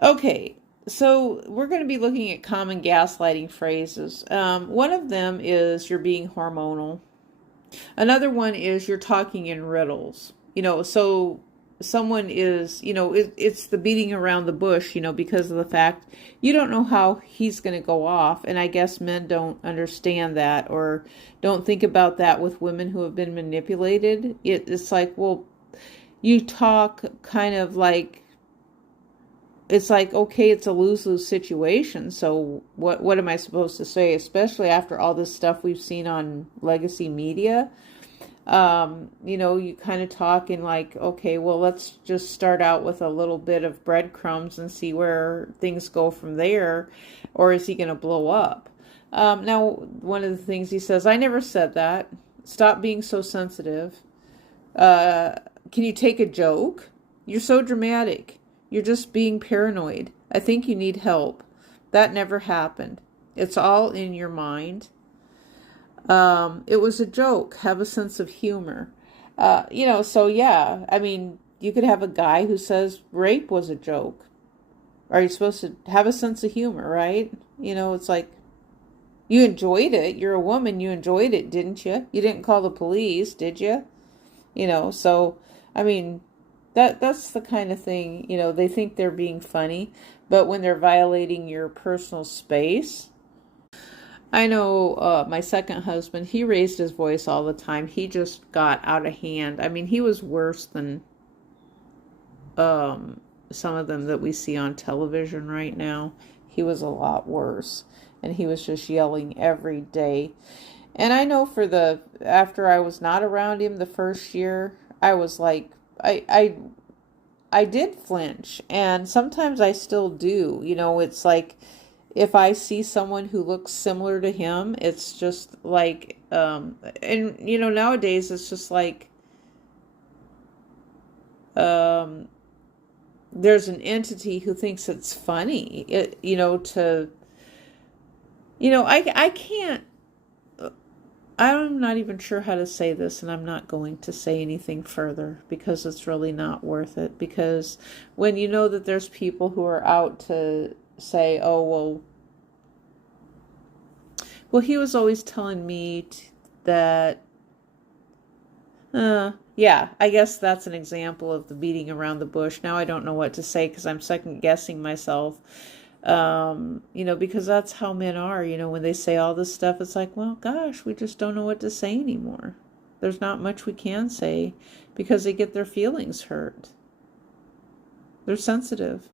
Okay, so we're going to be looking at common gaslighting phrases. One of them is you're being hormonal. Another one is you're talking in riddles. So someone is, it's the beating around the bush, because of the fact you don't know how he's going to go off. And I guess men don't understand that or don't think about that with women who have been manipulated. It's like, well, you talk kind of like, it's like, okay, it's a lose-lose situation. So what am I supposed to say, especially after all this stuff we've seen on legacy media? You kind of talk in like, okay, well, let's just start out with a little bit of breadcrumbs and see where things go from there. Or is he going to blow up? Now, one of the things he says, I never said that. Stop being so sensitive. Uh, can you take a joke? You're so dramatic. You're just being paranoid. I think you need help. That never happened. It's all in your mind. It was a joke. Have a sense of humor. So yeah, I mean, you could have a guy who says rape was a joke. Are you supposed to have a sense of humor, right? It's like you enjoyed it. You're a woman. You enjoyed it, didn't you? You didn't call the police, did you? So I mean, that's the kind of thing, they think they're being funny, but when they're violating your personal space. I know my second husband, he raised his voice all the time. He just got out of hand. I mean, he was worse than some of them that we see on television right now. He was a lot worse. And he was just yelling every day. And I know after I was not around him the first year, I was like, I did flinch. And sometimes I still do. It's like, if I see someone who looks similar to him, it's just like, nowadays it's just like, there's an entity who thinks it's funny, I can't, I'm not even sure how to say this, and I'm not going to say anything further because it's really not worth it. Because when you know that there's people who are out to say, oh, well, he was always telling me that, yeah, I guess that's an example of the beating around the bush. Now I don't know what to say because I'm second guessing myself. Because that's how men are, when they say all this stuff, it's like, well, gosh, we just don't know what to say anymore. There's not much we can say because they get their feelings hurt. They're sensitive.